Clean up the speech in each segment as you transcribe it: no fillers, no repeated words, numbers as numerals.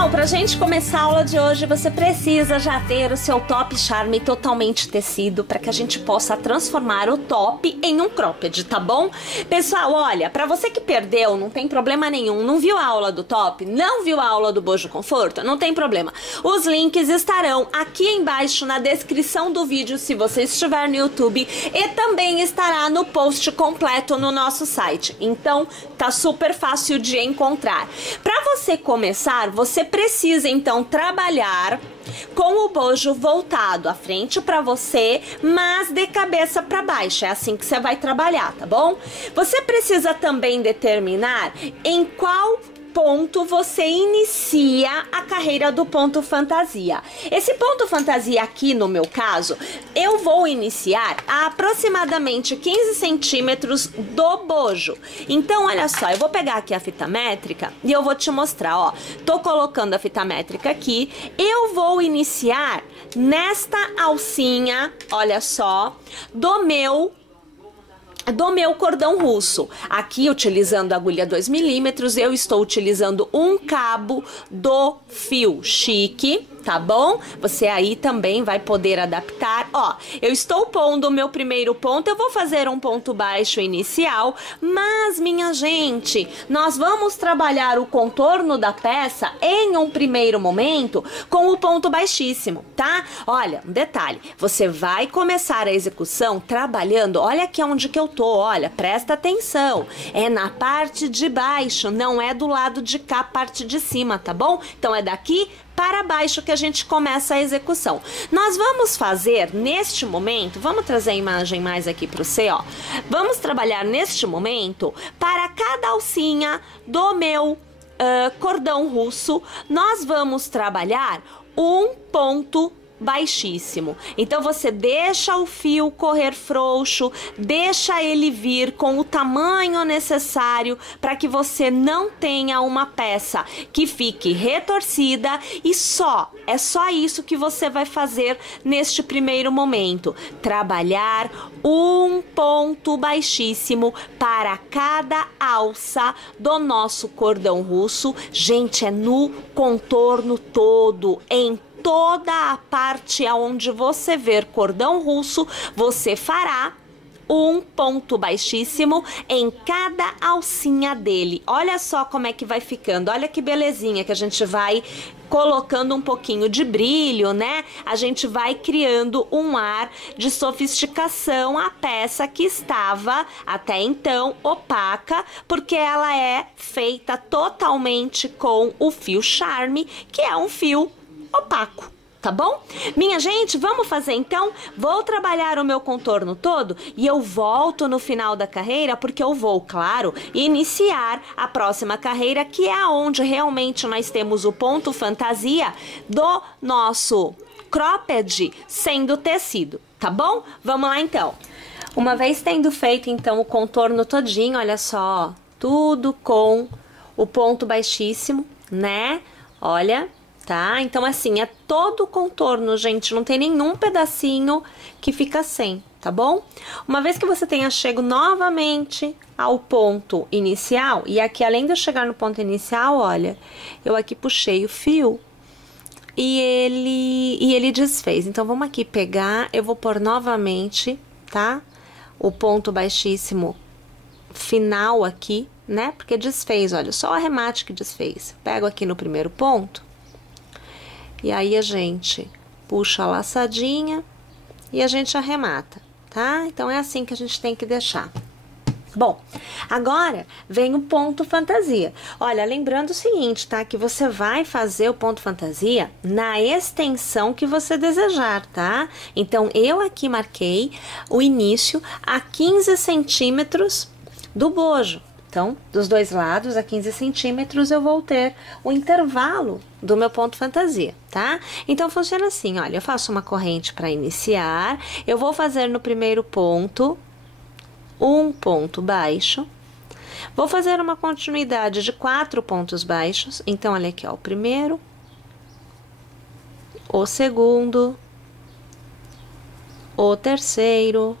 Pessoal, pra gente começar a aula de hoje, você precisa já ter o seu top charme totalmente tecido para que a gente possa transformar o top em um cropped, tá bom? Pessoal, olha, pra você que perdeu, não tem problema nenhum, não viu a aula do top, não viu a aula do Bojo Conforto, não tem problema. Os links estarão aqui embaixo na descrição do vídeo, se você estiver no YouTube, e também estará no post completo no nosso site. Então, tá super fácil de encontrar. Pra você começar, você precisa então trabalhar com o bojo voltado à frente para você, mas de cabeça para baixo. É assim que você vai trabalhar, tá bom? Você precisa também determinar em qual ponto você inicia a carreira do ponto fantasia. Esse ponto fantasia aqui, no meu caso, eu vou iniciar a aproximadamente 15 centímetros do bojo. Então, olha só, eu vou pegar aqui a fita métrica e eu vou te mostrar, ó. Tô colocando a fita métrica aqui, eu vou iniciar nesta alcinha, olha só, do meu cordão russo. Aqui, utilizando a agulha 2 milímetros, eu estou utilizando um cabo do fio chique, tá bom? Você aí também vai poder adaptar. Ó, eu estou pondo o meu primeiro ponto, eu vou fazer um ponto baixo inicial, mas, minha gente, nós vamos trabalhar o contorno da peça em um primeiro momento com o ponto baixíssimo, tá? Olha, um detalhe, você vai começar a execução trabalhando, olha aqui onde que eu tô, olha, presta atenção, é na parte de baixo, não é do lado de cá, parte de cima, tá bom? Então é daqui para baixo que a gente começa a execução. Nós vamos fazer neste momento, vamos trazer a imagem mais aqui para você, ó. Vamos trabalhar neste momento para cada alcinha do meu cordão russo, nós vamos trabalhar um ponto baixíssimo. Então você deixa o fio correr frouxo, deixa ele vir com o tamanho necessário para que você não tenha uma peça que fique retorcida e é só isso que você vai fazer neste primeiro momento, trabalhar um ponto baixíssimo para cada alça do nosso cordão russo. Gente, é no contorno todo, em toda a parte aonde você ver cordão russo, você fará um ponto baixíssimo em cada alcinha dele. Olha só como é que vai ficando, olha que belezinha que a gente vai colocando um pouquinho de brilho, né? A gente vai criando um ar de sofisticação à peça que estava até então opaca, porque ela é feita totalmente com o fio charme, que é um fio opaco, tá bom? Minha gente, vamos fazer então? Vou trabalhar o meu contorno todo e eu volto no final da carreira, porque eu vou, claro, iniciar a próxima carreira, que é onde realmente nós temos o ponto fantasia do nosso cropped sendo tecido, tá bom? Vamos lá então. Uma vez tendo feito então o contorno todinho, olha só, tudo com o ponto baixíssimo, né? Olha, tá? Então, assim, é todo o contorno, gente, não tem nenhum pedacinho que fica sem, tá bom? Uma vez que você tenha chego novamente ao ponto inicial, e aqui, além de eu chegar no ponto inicial, olha, eu aqui puxei o fio e ele desfez. Então, vamos aqui pegar, eu vou pôr novamente, tá? O ponto baixíssimo final aqui, né? Porque desfez, olha, só o arremate que desfez. Pego aqui no primeiro ponto. E aí a gente puxa a laçadinha e a gente arremata, tá? Então é assim que a gente tem que deixar. Bom, agora vem o ponto fantasia. Olha, lembrando o seguinte, tá? Que você vai fazer o ponto fantasia na extensão que você desejar, tá? Então eu aqui marquei o início a 15 centímetros do bojo. Então, dos dois lados, a 15 centímetros, eu vou ter o intervalo do meu ponto fantasia, tá? Então, funciona assim, olha, eu faço uma corrente para iniciar, eu vou fazer no primeiro ponto um ponto baixo, vou fazer uma continuidade de 4 pontos baixos, então, olha aqui, ó, o primeiro, o segundo, o terceiro,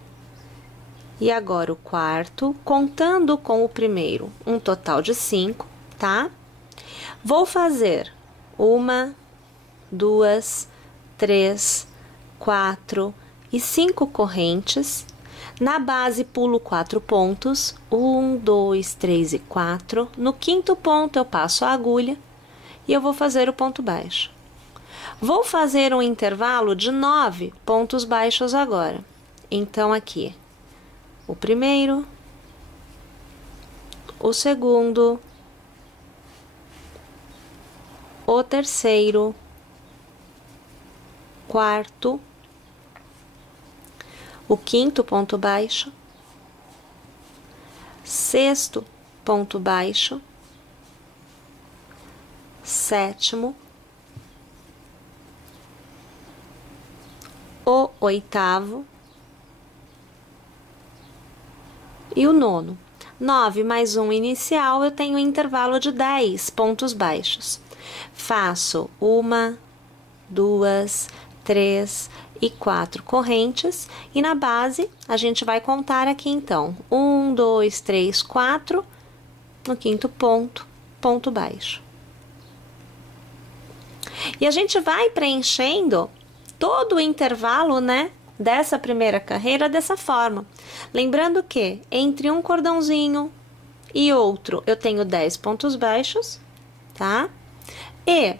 e agora o quarto, contando com o primeiro, um total de 5, tá? Vou fazer 1, 2, 3, 4 e 5 correntes. Na base, pulo 4 pontos, 1, 2, 3 e 4. No quinto ponto, eu passo a agulha e eu vou fazer o ponto baixo. Vou fazer um intervalo de 9 pontos baixos agora. Então, aqui, o primeiro, o segundo, o terceiro, quarto, o quinto ponto baixo, sexto ponto baixo, sétimo, o oitavo e o nono. 9 mais um inicial, eu tenho um intervalo de 10 pontos baixos. Faço 1, 2, 3 e 4 correntes, e na base a gente vai contar aqui então 1, 2, 3, 4, no quinto ponto, ponto baixo. E a gente vai preenchendo todo o intervalo, né, dessa primeira carreira dessa forma. Lembrando que entre um cordãozinho e outro eu tenho 10 pontos baixos, tá? E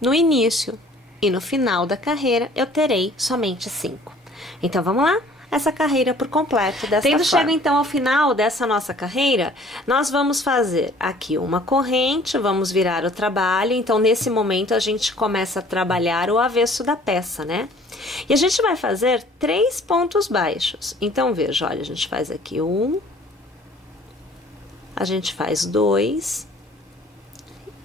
no início e no final da carreira eu terei somente 5. Então, vamos lá? Essa carreira por completo dessa forma. Tendo chegado então ao final dessa nossa carreira, nós vamos fazer aqui uma corrente, vamos virar o trabalho. Então, nesse momento, a gente começa a trabalhar o avesso da peça, né? E a gente vai fazer 3 pontos baixos. Então, veja, olha, a gente faz aqui 1, a gente faz 2...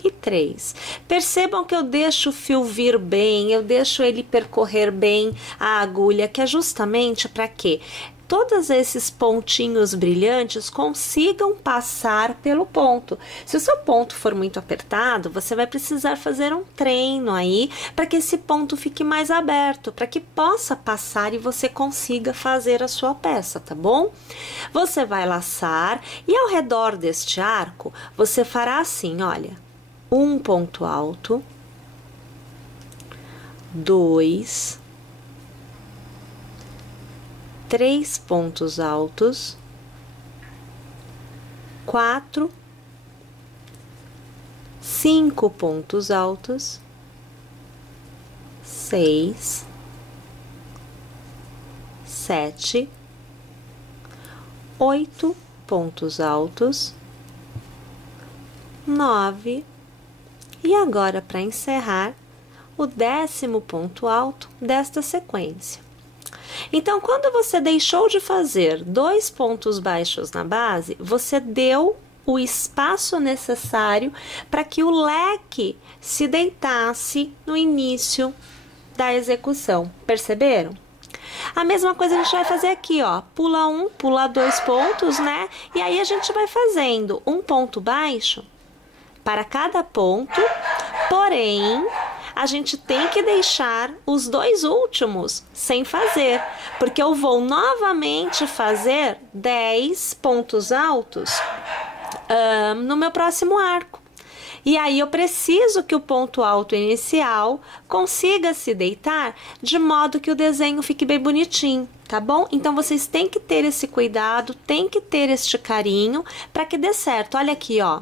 e 3. Percebam que eu deixo o fio vir bem, eu deixo ele percorrer bem a agulha, que é justamente para que todos esses pontinhos brilhantes consigam passar pelo ponto. Se o seu ponto for muito apertado, você vai precisar fazer um treino aí para que esse ponto fique mais aberto, para que possa passar e você consiga fazer a sua peça, tá bom? Você vai laçar e ao redor deste arco, você fará assim, olha, um ponto alto, 2, 3 pontos altos, 4, 5 pontos altos, 6, 7, 8 pontos altos, 9. E agora, para encerrar, o 10º ponto alto desta sequência. Então, quando você deixou de fazer 2 pontos baixos na base, você deu o espaço necessário para que o leque se deitasse no início da execução. Perceberam? A mesma coisa a gente vai fazer aqui, ó. Pula 1, pula 2 pontos, né? E aí a gente vai fazendo um ponto baixo para cada ponto, porém, a gente tem que deixar os 2 últimos sem fazer, porque eu vou novamente fazer 10 pontos altos no meu próximo arco. E aí eu preciso que o ponto alto inicial consiga se deitar de modo que o desenho fique bem bonitinho, tá bom? Então vocês têm que ter esse cuidado, têm que ter este carinho para que dê certo. Olha aqui, ó.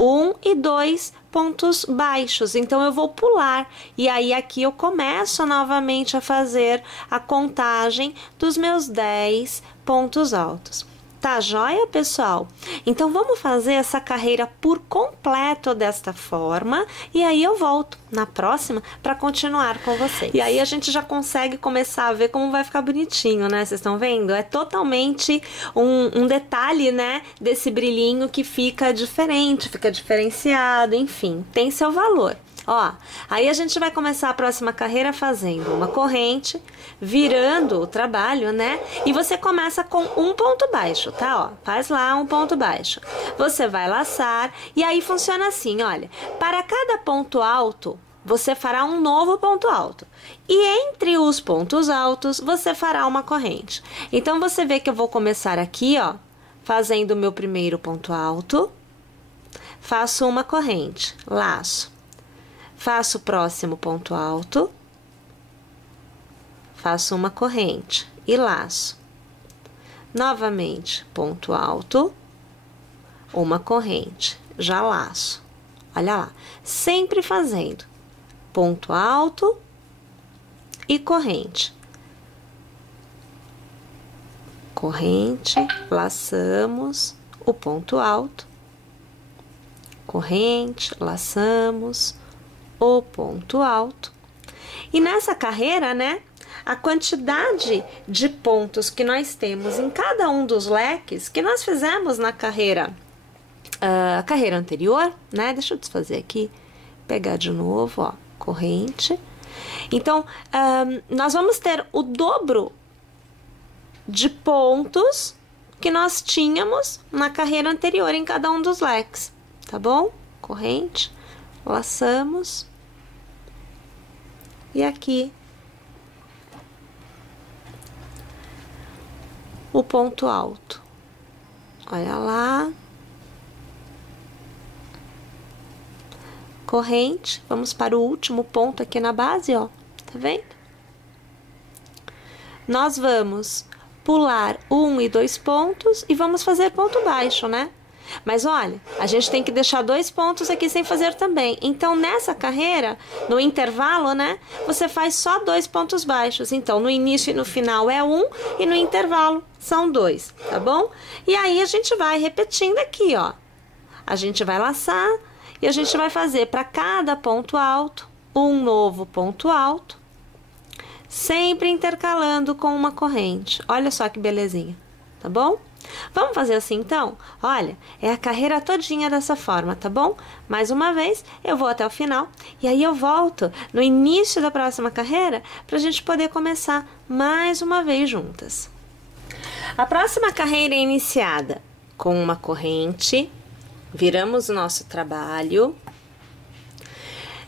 1 e 2 pontos baixos, então eu vou pular e aí aqui eu começo novamente a fazer a contagem dos meus 10 pontos altos. Tá joia, pessoal? Então vamos fazer essa carreira por completo desta forma e aí eu volto na próxima para continuar com vocês. E aí a gente já consegue começar a ver como vai ficar bonitinho, né? Vocês estão vendo? É totalmente um detalhe, né, desse brilhinho que fica diferente, fica diferenciado, enfim, tem seu valor. Ó, aí a gente vai começar a próxima carreira fazendo uma corrente, virando o trabalho, né? E você começa com um ponto baixo, tá? Ó, faz lá um ponto baixo. Você vai laçar e aí funciona assim, olha. Para cada ponto alto, você fará um novo ponto alto. E entre os pontos altos, você fará uma corrente. Então, você vê que eu vou começar aqui, ó, fazendo o meu primeiro ponto alto. Faço uma corrente, laço. faço o próximo ponto alto, faço uma corrente e laço. Novamente, ponto alto, uma corrente, já laço. Olha lá, sempre fazendo ponto alto e corrente. Corrente, laçamos o ponto alto, corrente, laçamos o ponto alto. E nessa carreira, né, a quantidade de pontos que nós temos em cada um dos leques que nós fizemos na carreira, carreira anterior, né, deixa eu desfazer aqui, pegar de novo, ó, corrente. Então, nós vamos ter o dobro de pontos que nós tínhamos na carreira anterior em cada um dos leques, tá bom? Corrente, laçamos e aqui o ponto alto. Olha lá. Corrente, vamos para o último ponto aqui na base, ó, tá vendo? Nós vamos pular 1 e 2 pontos e vamos fazer ponto baixo, né? Mas olha, a gente tem que deixar 2 pontos aqui sem fazer também. Então, nessa carreira, no intervalo, né, você faz só 2 pontos baixos. Então, no início e no final é 1 e no intervalo são 2, tá bom? E aí, a gente vai repetindo aqui, ó. A gente vai laçar e a gente vai fazer para cada ponto alto um novo ponto alto, sempre intercalando com uma corrente. Olha só que belezinha, tá bom? Vamos fazer assim então? Olha, é a carreira todinha dessa forma, tá bom? Mais uma vez, eu vou até o final e aí eu volto no início da próxima carreira pra gente poder começar mais uma vez juntas. A próxima carreira é iniciada com uma corrente, viramos o nosso trabalho.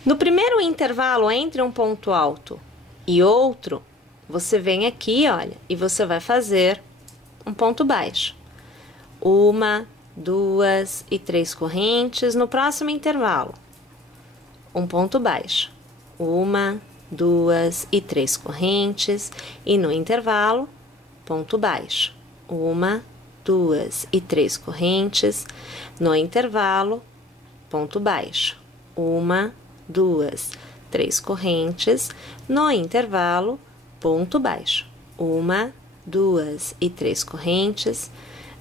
No primeiro intervalo entre um ponto alto e outro, você vem aqui, olha, e você vai fazer um ponto baixo. 1, 2 e 3 correntes. No próximo intervalo, um ponto baixo. 1, 2 e 3 correntes. E no intervalo, ponto baixo. 1, 2 e 3 correntes. No intervalo, ponto baixo. 1, 2, 3 correntes. No intervalo, ponto baixo. 1, 2 e 3 correntes.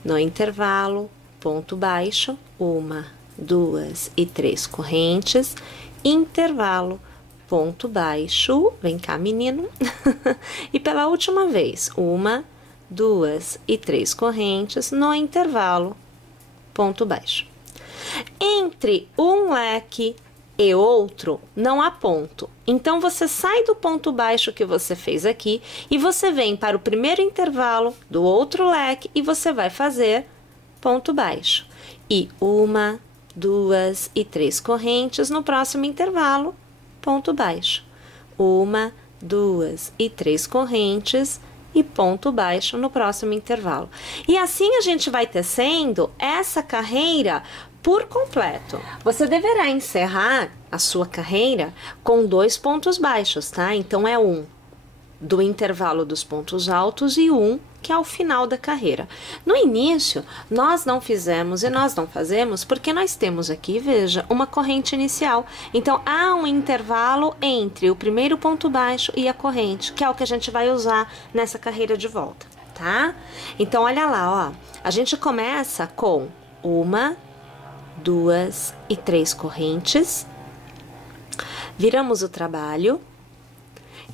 No intervalo, ponto baixo. 1, 2 e 3 correntes. Intervalo, ponto baixo. Vem cá, menino. E pela última vez, 1, 2 e 3 correntes. No intervalo, ponto baixo. Entre um leque e outro, não há ponto. Então, você sai do ponto baixo que você fez aqui e você vem para o primeiro intervalo do outro leque e você vai fazer ponto baixo. E 1, 2 e 3 correntes no próximo intervalo, ponto baixo. 1, 2 e 3 correntes e ponto baixo no próximo intervalo. E assim a gente vai tecendo essa carreira por completo. Você deverá encerrar a sua carreira com 2 pontos baixos, tá? Então, é 1 do intervalo dos pontos altos e 1 que é o final da carreira. No início, nós não fizemos e nós não fazemos porque nós temos aqui, veja, uma corrente inicial. Então, há um intervalo entre o primeiro ponto baixo e a corrente, que é o que a gente vai usar nessa carreira de volta, tá? Então, olha lá, ó. A gente começa com 1, 2 e 3 correntes, viramos o trabalho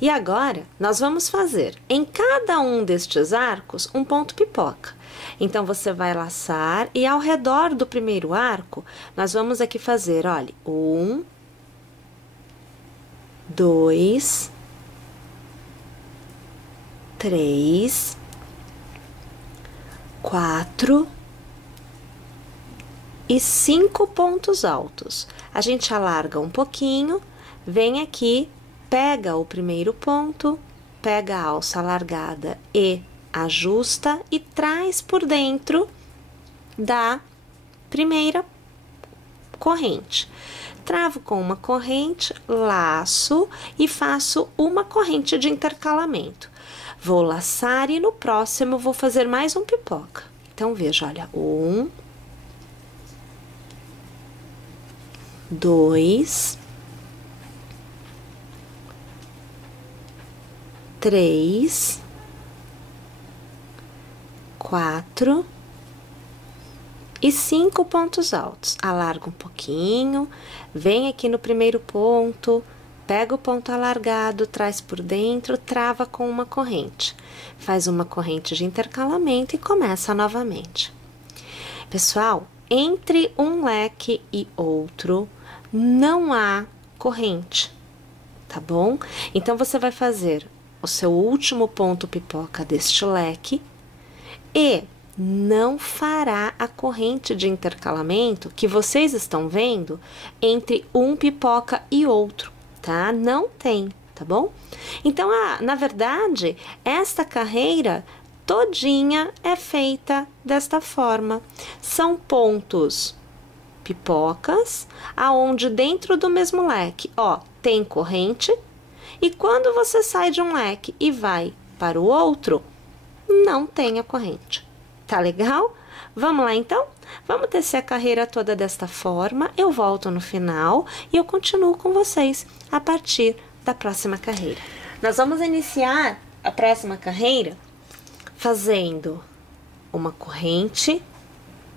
e agora nós vamos fazer em cada um destes arcos um ponto pipoca. Então, você vai laçar e ao redor do primeiro arco, nós vamos aqui fazer, olha, 1, 2, 3, 4 e 5 pontos altos. A gente alarga um pouquinho, vem aqui, pega o primeiro ponto, pega a alça alargada e ajusta e traz por dentro da primeira corrente. Travo com uma corrente, laço e faço uma corrente de intercalamento. Vou laçar e no próximo vou fazer mais um pipoca. Então, veja, olha, 1, 2, 3, 4 e 5 pontos altos. Alarga um pouquinho, vem aqui no primeiro ponto, pega o ponto alargado, traz por dentro, trava com uma corrente. Faz uma corrente de intercalamento e começa novamente. Pessoal, entre um leque e outro, não há corrente, tá bom? Então, você vai fazer o seu último ponto pipoca deste leque e não fará a corrente de intercalamento que vocês estão vendo entre um pipoca e outro, tá? Não tem, tá bom? Então, na verdade, esta carreira todinha é feita desta forma. São pontos pipocas, aonde dentro do mesmo leque, ó, tem corrente, e quando você sai de um leque e vai para o outro, não tem a corrente. Tá legal? Vamos lá, então? Vamos tecer a carreira toda desta forma. Eu volto no final e eu continuo com vocês a partir da próxima carreira. Nós vamos iniciar a próxima carreira fazendo uma corrente,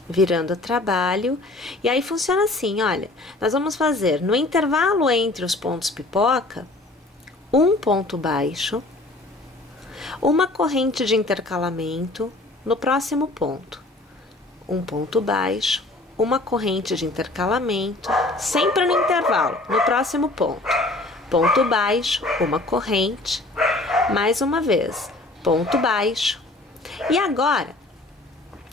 virando o trabalho. E aí, funciona assim, olha. Nós vamos fazer, no intervalo entre os pontos pipoca, um ponto baixo, uma corrente de intercalamento, no próximo ponto, um ponto baixo, uma corrente de intercalamento, sempre no intervalo, no próximo ponto, ponto baixo, uma corrente, mais uma vez, ponto baixo. E agora,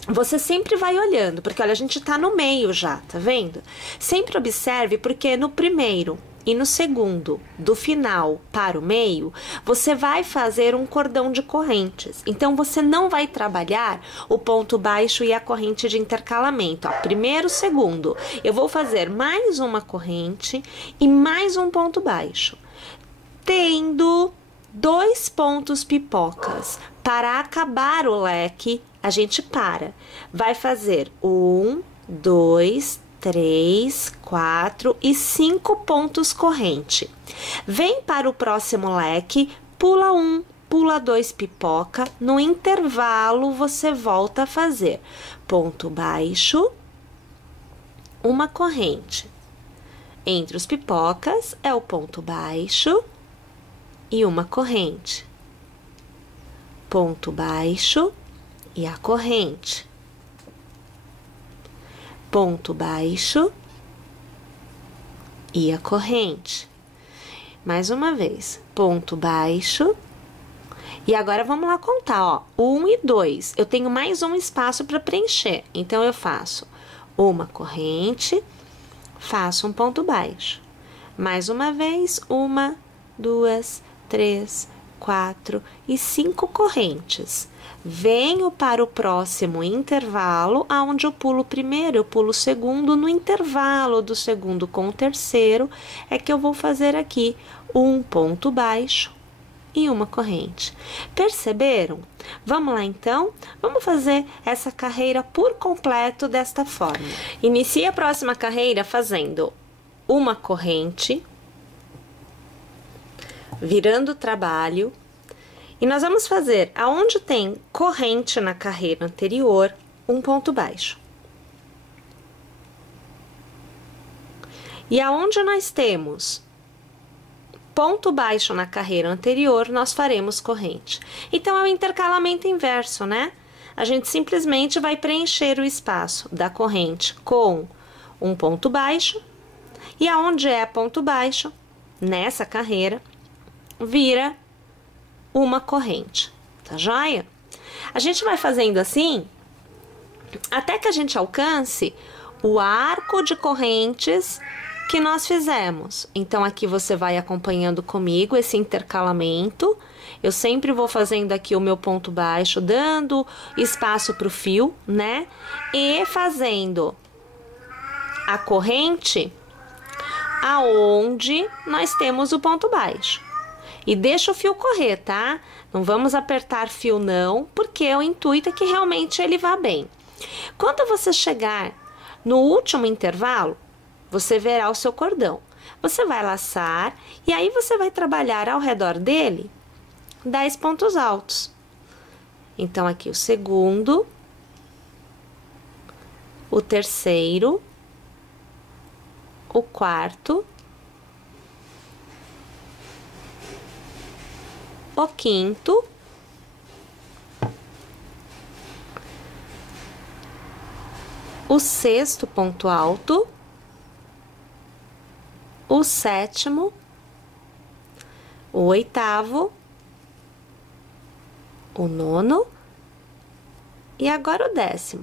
você sempre vai olhando, porque olha, a gente tá no meio já, tá vendo? Sempre observe, porque no primeiro e no segundo, do final para o meio, você vai fazer um cordão de correntes. Então, você não vai trabalhar o ponto baixo e a corrente de intercalamento. Ó, primeiro, segundo, eu vou fazer mais uma corrente e mais um ponto baixo. Tendo 2 pontos pipocas. Para acabar o leque, a gente para. Vai fazer 1, 2, 3, 4 e 5 pontos corrente. Vem para o próximo leque, pula 1, pula 2 pipoca. No intervalo, você volta a fazer ponto baixo, uma corrente. Entre os pipocas, é o ponto baixo e uma corrente. Ponto baixo e a corrente. Ponto baixo e a corrente. Mais uma vez, ponto baixo. E agora vamos lá contar, ó, 1 e 2. Eu tenho mais um espaço para preencher. Então, eu faço uma corrente, faço um ponto baixo. Mais uma vez, 1, 2, 3, 4 e 5 correntes. Venho para o próximo intervalo, aonde eu pulo o primeiro, eu pulo o segundo. No intervalo do segundo com o terceiro, é que eu vou fazer aqui um ponto baixo e uma corrente. Perceberam? Vamos lá, então? Vamos fazer essa carreira por completo desta forma. Inicie a próxima carreira fazendo uma corrente, virando o trabalho. E nós vamos fazer, aonde tem corrente na carreira anterior, um ponto baixo. E aonde nós temos ponto baixo na carreira anterior, nós faremos corrente. Então, é o intercalamento inverso, né? A gente simplesmente vai preencher o espaço da corrente com um ponto baixo. E aonde é ponto baixo, nessa carreira, vira uma corrente, tá joia? A gente vai fazendo assim, até que a gente alcance o arco de correntes que nós fizemos. Então, aqui você vai acompanhando comigo esse intercalamento. Eu sempre vou fazendo aqui o meu ponto baixo, dando espaço para o fio, né? E fazendo a corrente aonde nós temos o ponto baixo. E deixa o fio correr, tá? Não vamos apertar fio não, porque o intuito é que realmente ele vá bem. Quando você chegar no último intervalo, você verá o seu cordão. Você vai laçar e aí você vai trabalhar ao redor dele 10 pontos altos. Então, aqui o segundo, o terceiro, o quarto, o quinto, o sexto ponto alto, o sétimo, o oitavo, o nono e agora o 10º.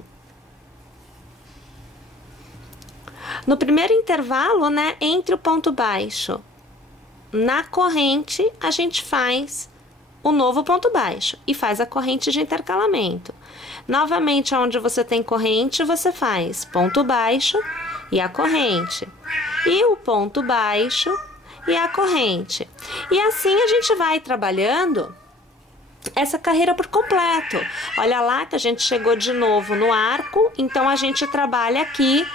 No primeiro intervalo, né, entre o ponto baixo na corrente, a gente faz o novo ponto baixo e faz a corrente de intercalamento. Novamente, onde você tem corrente, você faz ponto baixo e a corrente, e o ponto baixo e a corrente. E assim a gente vai trabalhando essa carreira por completo. Olha lá que a gente chegou de novo no arco, então a gente trabalha aqui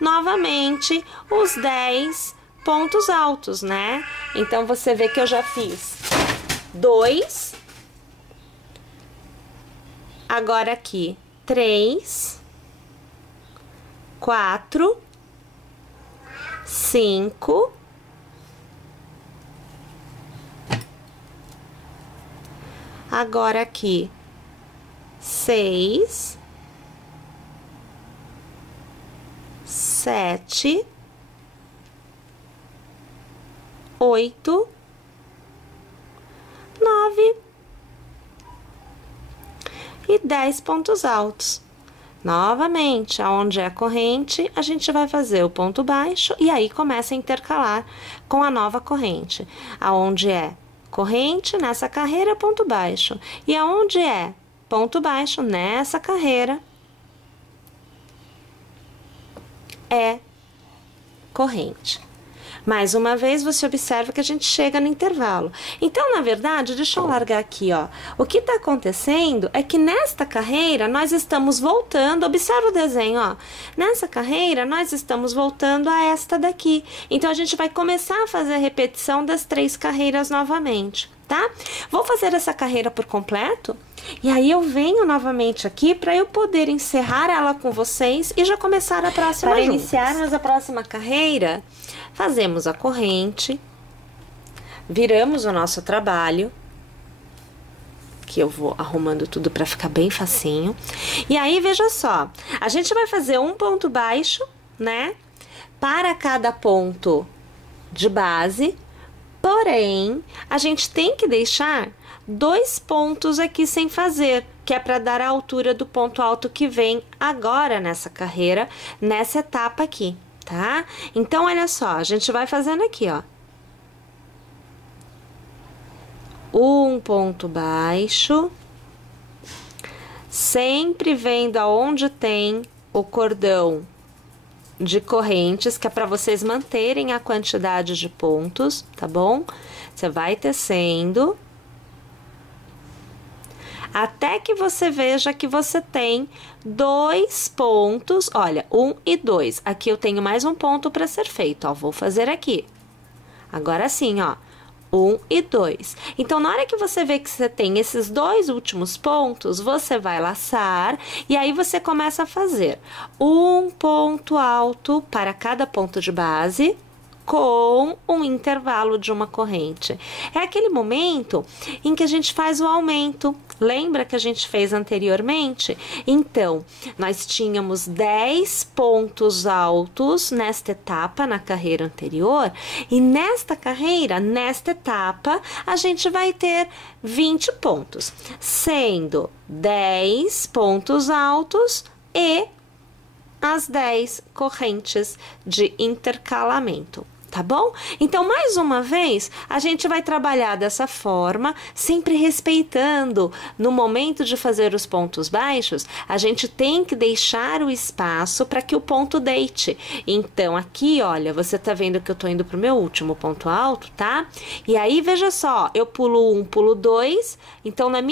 novamente os 10 pontos altos, né? Então você vê que eu já fiz 2, agora aqui 3, 4, 5, agora aqui 6, 7, 8, 9 e 10 pontos altos. Novamente, aonde é a corrente, a gente vai fazer o ponto baixo e aí começa a intercalar com a nova corrente. Aonde é corrente, nessa carreira, ponto baixo. E aonde é ponto baixo, nessa carreira, é corrente. Mais uma vez, você observa que a gente chega no intervalo. Então, na verdade, deixa eu largar aqui, ó. O que tá acontecendo é que nesta carreira, nós estamos voltando, observa o desenho, ó. Nessa carreira, nós estamos voltando a esta daqui. Então, a gente vai começar a fazer a repetição das 3 carreiras novamente, tá? Vou fazer essa carreira por completo e aí eu venho novamente aqui para eu poder encerrar ela com vocês e já começar a próxima juntas. Para iniciarmos a próxima carreira, fazemos a corrente, viramos o nosso trabalho, que eu vou arrumando tudo para ficar bem facinho. E aí, veja só, a gente vai fazer um ponto baixo, né, para cada ponto de base, porém, a gente tem que deixar 2 pontos aqui sem fazer, que é para dar a altura do ponto alto que vem agora nessa carreira, nessa etapa aqui, tá? Então, olha só, a gente vai fazendo aqui, ó. Um ponto baixo, sempre vendo aonde tem o cordão de correntes, que é para vocês manterem a quantidade de pontos, tá bom? Você vai tecendo até que você veja que você tem 2 pontos, olha, 1 e 2. Aqui eu tenho mais um ponto para ser feito, ó, vou fazer aqui. Agora sim, ó, 1 e 2. Então, na hora que você vê que você tem esses 2 últimos pontos, você vai laçar e aí você começa a fazer um ponto alto para cada ponto de base, com um intervalo de uma corrente. É aquele momento em que a gente faz o aumento. Lembra que a gente fez anteriormente? Então, nós tínhamos 10 pontos altos nesta etapa, na carreira anterior, e nesta carreira, nesta etapa, a gente vai ter 20 pontos, sendo 10 pontos altos e as 10 correntes de intercalamento. Tá bom? Então, mais uma vez, a gente vai trabalhar dessa forma, sempre respeitando. No momento de fazer os pontos baixos, a gente tem que deixar o espaço para que o ponto deite. Então, aqui, olha, você tá vendo que eu tô indo pro meu último ponto alto, tá? E aí, veja só, eu pulo 1, pulo 2, então no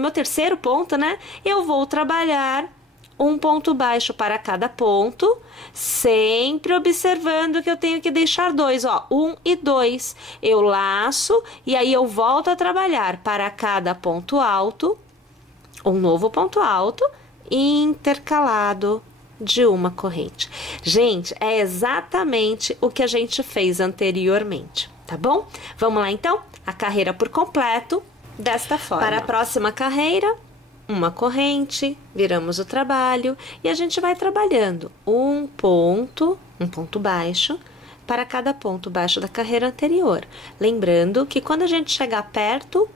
meu terceiro ponto, né, eu vou trabalhar um ponto baixo para cada ponto, sempre observando que eu tenho que deixar 2, ó, 1 e 2. Eu laço e aí eu volto a trabalhar para cada ponto alto, um novo ponto alto, intercalado de uma corrente. Gente, é exatamente o que a gente fez anteriormente, tá bom? Vamos lá então? A carreira por completo, desta forma. Para a próxima carreira, uma corrente, viramos o trabalho e a gente vai trabalhando um ponto baixo para cada ponto baixo da carreira anterior. Lembrando que quando a gente chegar perto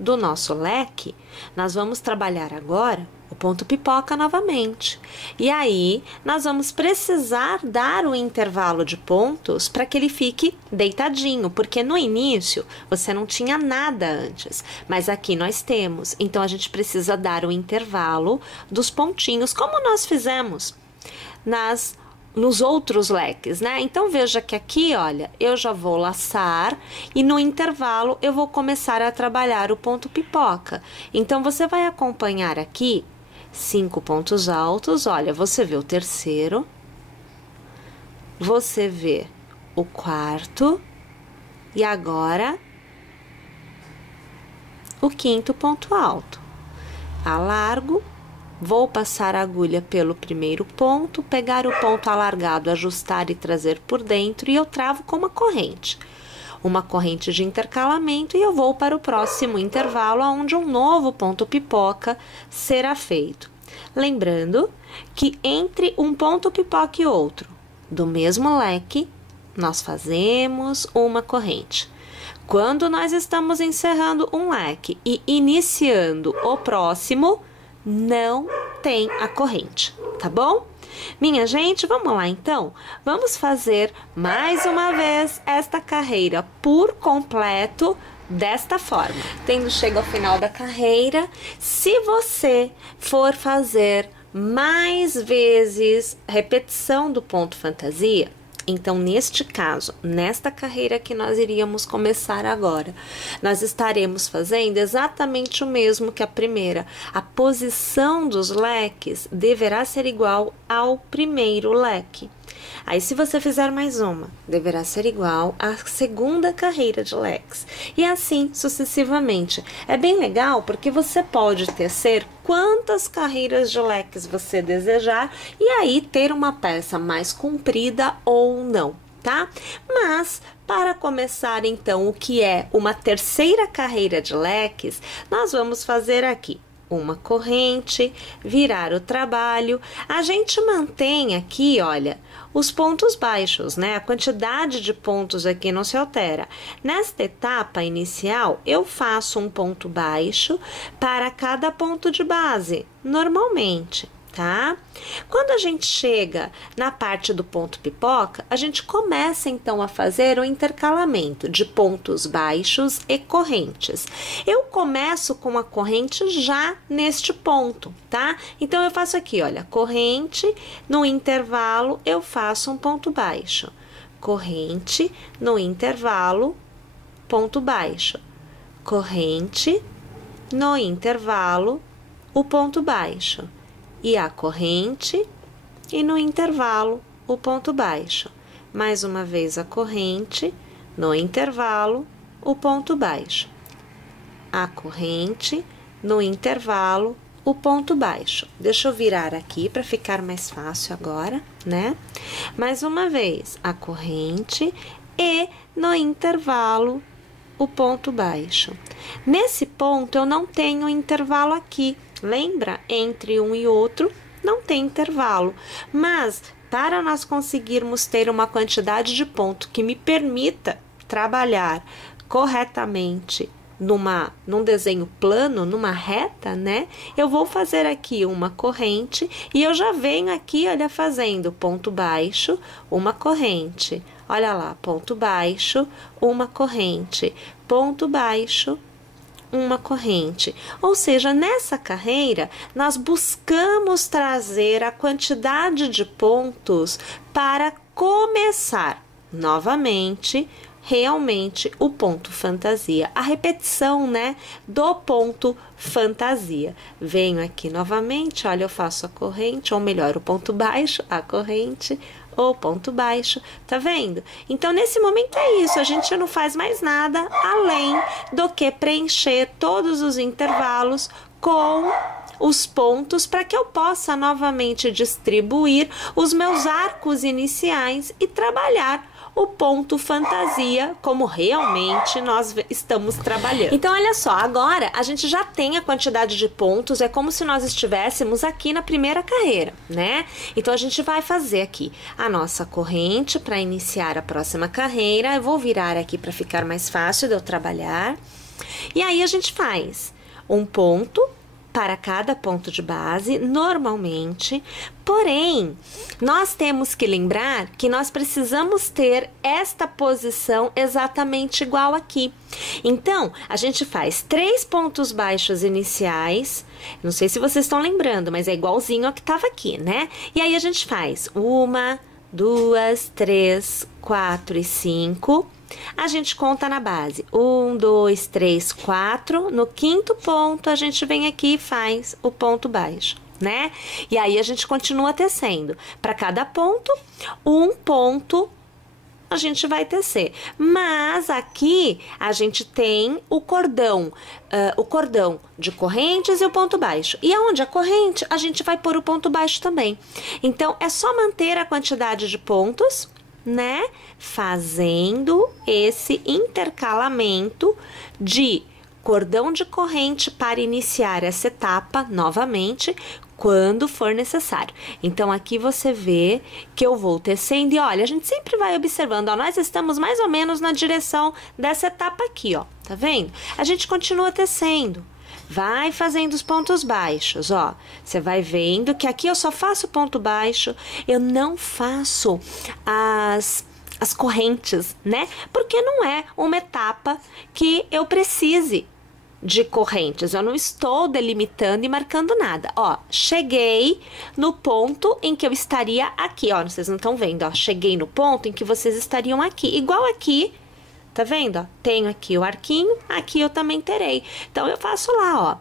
do nosso leque, nós vamos trabalhar agora o ponto pipoca novamente. E aí, nós vamos precisar dar o intervalo de pontos para que ele fique deitadinho, porque no início você não tinha nada antes, mas aqui nós temos. Então, a gente precisa dar o intervalo dos pontinhos, como nós fizemos nos outros leques, né? Então, veja que aqui, olha, eu já vou laçar e no intervalo eu vou começar a trabalhar o ponto pipoca. Então, você vai acompanhar aqui 5 pontos altos, olha, você vê o terceiro, você vê o quarto e agora o quinto ponto alto. Alargo, vou passar a agulha pelo primeiro ponto, pegar o ponto alargado, ajustar e trazer por dentro e eu travo com uma corrente de intercalamento e eu vou para o próximo intervalo, onde um novo ponto pipoca será feito. Lembrando que entre um ponto pipoca e outro, do mesmo leque, nós fazemos uma corrente. Quando nós estamos encerrando um leque e iniciando o próximo, não tem a corrente, tá bom? Minha gente, vamos lá então? Vamos fazer mais uma vez esta carreira por completo desta forma. Tendo chegado ao final da carreira, se você for fazer mais vezes repetição do ponto fantasia, então, neste caso, nesta carreira que nós iríamos começar agora, nós estaremos fazendo exatamente o mesmo que a primeira. A posição dos leques deverá ser igual ao primeiro leque. Aí, se você fizer mais uma, deverá ser igual à segunda carreira de leques. E assim sucessivamente. É bem legal porque você pode tecer quantas carreiras de leques você desejar e aí ter uma peça mais comprida ou não, tá? Mas, para começar então o que é uma terceira carreira de leques, nós vamos fazer aqui uma corrente, virar o trabalho. A gente mantém aqui, olha, os pontos baixos, né? A quantidade de pontos aqui não se altera. Nesta etapa inicial, eu faço um ponto baixo para cada ponto de base, normalmente, tá? Quando a gente chega na parte do ponto pipoca, a gente começa então a fazer o intercalamento de pontos baixos e correntes. Eu começo com a corrente já neste ponto, tá? Então, eu faço aqui, olha, corrente, no intervalo eu faço um ponto baixo. Corrente, no intervalo, ponto baixo. Corrente, no intervalo, o ponto baixo. E a corrente, e no intervalo, o ponto baixo. Mais uma vez a corrente, no intervalo, o ponto baixo. A corrente, no intervalo, o ponto baixo. Deixa eu virar aqui para ficar mais fácil agora, né? Mais uma vez, a corrente e no intervalo, o ponto baixo. Nesse ponto, eu não tenho intervalo aqui. Lembra? Entre um e outro não tem intervalo, mas para nós conseguirmos ter uma quantidade de ponto que me permita trabalhar corretamente num desenho plano, numa reta, né? Eu vou fazer aqui uma corrente e eu já venho aqui, olha, fazendo ponto baixo, uma corrente. Olha lá, ponto baixo, uma corrente, ponto baixo, uma corrente. Ou seja, nessa carreira, nós buscamos trazer a quantidade de pontos para começar novamente, realmente, o ponto fantasia. A repetição, né, do ponto fantasia. Venho aqui novamente, olha, eu faço a corrente, ou melhor, o ponto baixo, a corrente, ou ponto baixo, tá vendo? Então, nesse momento é isso, a gente não faz mais nada além do que preencher todos os intervalos com os pontos para que eu possa novamente distribuir os meus arcos iniciais e trabalhar o ponto fantasia como realmente nós estamos trabalhando. Então, olha só, agora a gente já tem a quantidade de pontos, é como se nós estivéssemos aqui na primeira carreira, né? Então, a gente vai fazer aqui a nossa corrente para iniciar a próxima carreira. Eu vou virar aqui para ficar mais fácil de eu trabalhar. E aí, a gente faz um ponto para cada ponto de base, normalmente, porém, nós temos que lembrar que nós precisamos ter esta posição exatamente igual aqui. Então, a gente faz 3 pontos baixos iniciais, não sei se vocês estão lembrando, mas é igualzinho ao que estava aqui, né? E aí, a gente faz 1, 2, 3, 4 e 5. A gente conta na base 1, 2, 3, 4. No quinto ponto, a gente vem aqui e faz o ponto baixo, né? E aí, a gente continua tecendo. Para cada ponto, um ponto a gente vai tecer. Mas aqui, a gente tem o cordão de correntes e o ponto baixo. E aonde a corrente, a gente vai pôr o ponto baixo também. Então, é só manter a quantidade de pontos, né? Fazendo esse intercalamento de cordão de corrente para iniciar essa etapa novamente quando for necessário. Então, aqui você vê que eu vou tecendo e olha, a gente sempre vai observando, ó, nós estamos mais ou menos na direção dessa etapa aqui, ó, tá vendo? A gente continua tecendo. Vai fazendo os pontos baixos, ó. Você vai vendo que aqui eu só faço ponto baixo, eu não faço as correntes, né? Porque não é uma etapa que eu precise de correntes. Eu não estou delimitando e marcando nada. Ó, cheguei no ponto em que eu estaria aqui, ó. Vocês não estão vendo, ó. Cheguei no ponto em que vocês estariam aqui. Igual aqui. Tá vendo, ó? Tenho aqui o arquinho, aqui eu também terei. Então, eu faço lá,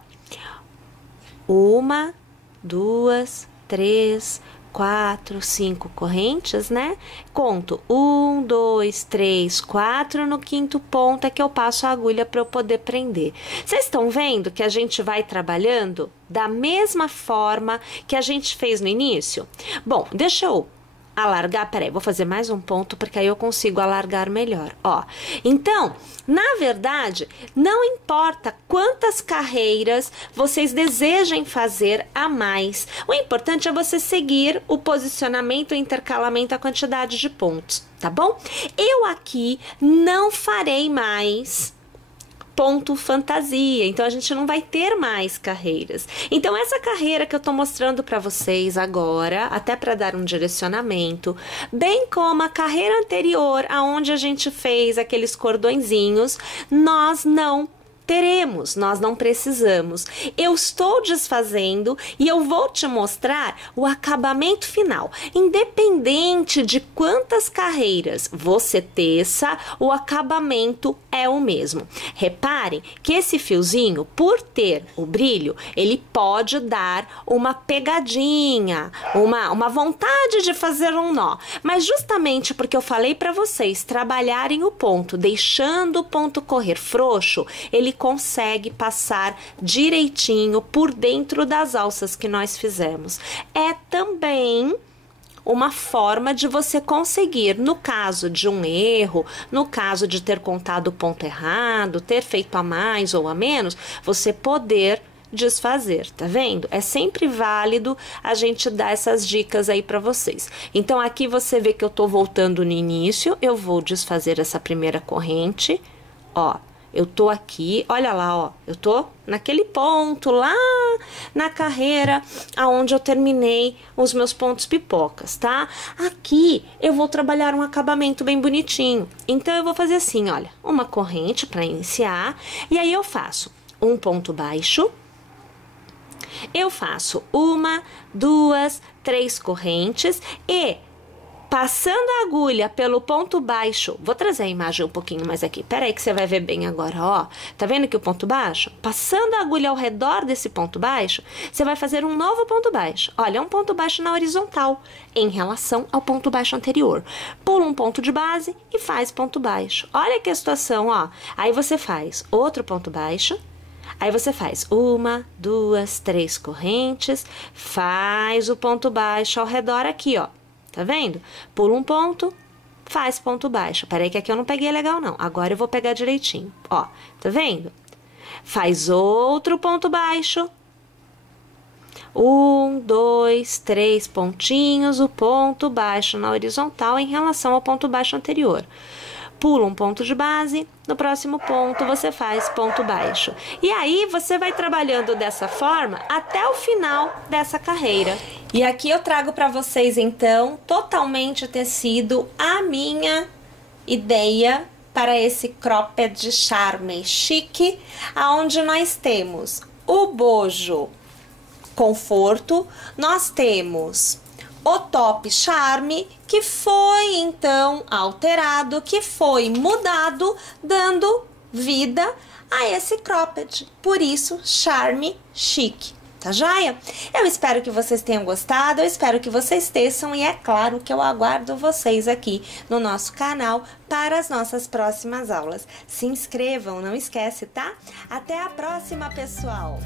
ó. 1, 2, 3, 4, 5 correntes, né? Conto 1, 2, 3, 4. No quinto ponto é que eu passo a agulha para eu poder prender. Vocês estão vendo que a gente vai trabalhando da mesma forma que a gente fez no início? Bom, deixa eu alargar, peraí, vou fazer mais um ponto porque aí eu consigo alargar melhor, ó. Então, na verdade, não importa quantas carreiras vocês desejem fazer a mais, o importante é você seguir o posicionamento, o intercalamento, a quantidade de pontos, tá bom? Eu aqui não farei mais ponto fantasia, então a gente não vai ter mais carreiras. Então essa carreira que eu tô mostrando para vocês agora, até para dar um direcionamento, bem como a carreira anterior, aonde a gente fez aqueles cordõezinhos, nós não teremos, nós não precisamos. Eu estou desfazendo e eu vou te mostrar o acabamento final. Independente de quantas carreiras você teça, o acabamento é o mesmo. Reparem que esse fiozinho, por ter o brilho, ele pode dar uma pegadinha, uma vontade de fazer um nó. Mas justamente porque eu falei para vocês trabalharem o ponto, deixando o ponto correr frouxo, ele consegue passar direitinho por dentro das alças que nós fizemos. É também uma forma de você conseguir, no caso de um erro, no caso de ter contado o ponto errado, ter feito a mais ou a menos, você poder desfazer, tá vendo? É sempre válido a gente dar essas dicas aí para vocês. Então, aqui você vê que eu tô voltando no início, eu vou desfazer essa primeira corrente, ó. Eu tô aqui, olha lá, ó, eu tô naquele ponto lá na carreira aonde eu terminei os meus pontos pipocas, tá? Aqui eu vou trabalhar um acabamento bem bonitinho. Então eu vou fazer assim, olha, uma corrente para iniciar e aí eu faço um ponto baixo. Eu faço 1, 2, 3 correntes e passando a agulha pelo ponto baixo, vou trazer a imagem um pouquinho mais aqui, peraí que você vai ver bem agora, ó, tá vendo aqui o ponto baixo? Passando a agulha ao redor desse ponto baixo, você vai fazer um novo ponto baixo, olha, um ponto baixo na horizontal, em relação ao ponto baixo anterior. Pula um ponto de base e faz ponto baixo, olha que situação, ó, aí você faz outro ponto baixo, aí você faz 1, 2, 3 correntes, faz o ponto baixo ao redor aqui, ó. Tá vendo? Pula um ponto, faz ponto baixo. Peraí que aqui eu não peguei legal não. Agora eu vou pegar direitinho. Ó, tá vendo? Faz outro ponto baixo. 1, 2, 3 pontinhos, o ponto baixo na horizontal em relação ao ponto baixo anterior. Pula um ponto de base, no próximo ponto você faz ponto baixo. E aí você vai trabalhando dessa forma até o final dessa carreira. E aqui eu trago para vocês então, totalmente tecido, a minha ideia para esse cropped charme chique, aonde nós temos o bojo conforto, nós temos o top charme, que foi então alterado, que foi mudado, dando vida a esse cropped. Por isso, charme chique. Tá joia? Eu espero que vocês tenham gostado, eu espero que vocês teçam e é claro que eu aguardo vocês aqui no nosso canal para as nossas próximas aulas. Se inscrevam, não esquece, tá? Até a próxima, pessoal!